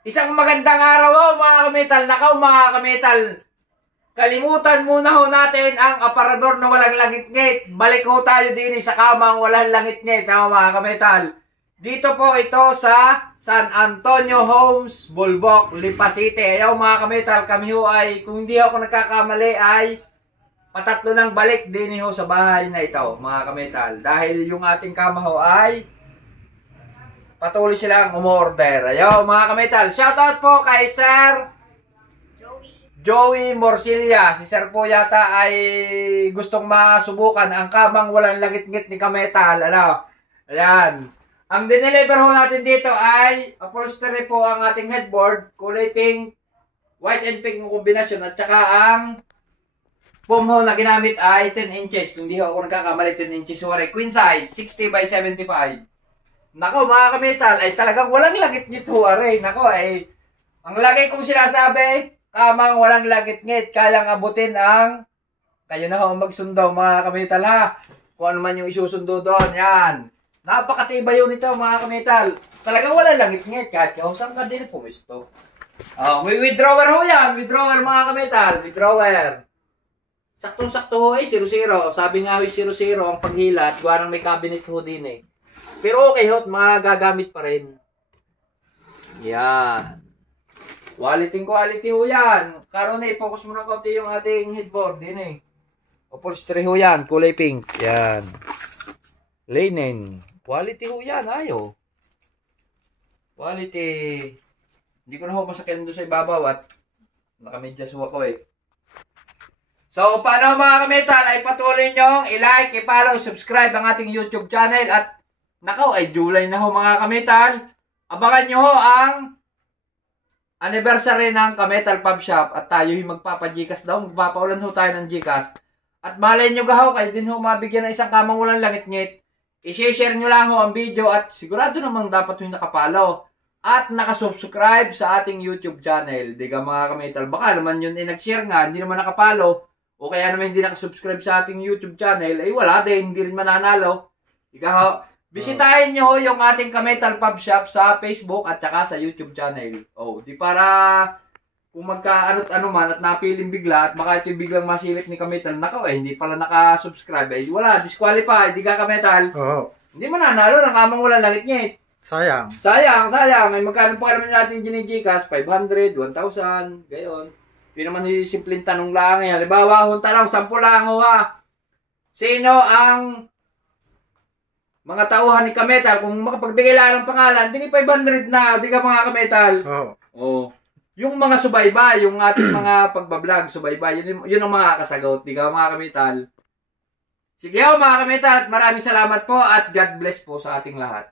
Isang magandang araw mga kametal. Nakaw mga kametal. Kalimutan muna ho natin ang aparador na walang langit-ngit. Balik ho tayo din sa kamang walang langit-ngit mga kametal. Dito po ito sa San Antonio Homes, Bulbok, Lipa City. Ayaw mga kametal, kami ho ay, kung hindi ako nagkakamali ay patatlo ng balik din ho sa bahay na ito mga kametal. Dahil yung ating kama ho ay patuloy silang umorder. Ayaw mga kametal. Shoutout po kay Sir Joey Morcilla. Si Sir po yata ay gustong masubukan ang kamang walang langit-ngit ni kametal. Ano? Ayan. Ang dineliver ho natin dito ay upholstery po ang ating headboard. Kulay pink, white and pink ng kombinasyon. At saka ang foam ho na ginamit ay 10 inches. Kung di ho ako nagkakamali 10 inches. Sorry, queen size, 60 by 75. Nako mga kametal, ay talagang walang langit-ngit ho, aray. Nako ay, ang lagi kong sinasabi, kamang walang langit-ngit, kayang abutin ang, kayo na ho magsundo mga kametal ha. Kung ano man yung isusundo doon, yan. Napakatibay yun ito mga kametal. Talagang walang langit-ngit, kahit kausang ka din pumisto. May withdrawer ho yan, withdrawer mga kametal, withdrawer. Saktong-sakto ho eh, 0-0. Sabi nga ho 0-0 ang paghila at gawa ng may cabinet ho din eh. Pero okay hot, magagamit pa rin. Yan. Quality ho yan. Karoon eh, focus mo na kaunti yung ating headboard din eh. Upholstery ho yan, kulay pink. Yan. Linen. Quality ho yan, ayo. Quality. Hindi ko na ho masakyan doon sa ibabaw at nakamedyas ho ako eh. So, paano mga kametal ay patuloy nyo i-like, i-follow, subscribe ang ating YouTube channel at nakaw ay July na ho mga kametal. Abangan nyo ho ang anniversary ng Kametal Pub Shop at tayo yung magpapa-Gcash daw. Magpapaulan ho tayo ng Gcash. At malay nyo gaho, kayo din ho mabigyan ng isang kamang walang langit-ngit. I-share nyo lang ho ang video at sigurado namang dapat yung nakapalo. At nakasubscribe sa ating YouTube channel. Diga mga kametal, baka naman yun ay nag-share nga, hindi naman nakapalo. O kaya naman hindi nakasubscribe sa ating YouTube channel, ay wala din, hindi rin mananalo. Diga ho. Bisitahin nyo yung ating Kametal Pub Shop sa Facebook at saka sa YouTube channel. Di para kung magka-ano man at napiling bigla at baka ito biglang masilip ni Kametal, nako hindi pala nakasubscribe. Wala, disqualified, di ka Kametal. Hindi mananalo ng kamang walang langit-ngit. Sayang. Ay magkano pa naman natin ginigikas? 500, 1,000, gayon. Hindi naman yung simpleng tanong lang. Halimbawa, hunta lang, 10 lang ha. Sino ang mga tauhan ni Kametal, kung makapagbigay lang ng pangalan, hindi 500 na, di ka mga Kametal. Yung mga subaybay, yung ating mga pagbablog, subaybay, yun ang mga kasagot, di ka mga Kametal. Sige mga Kametal, maraming salamat po at God bless po sa ating lahat.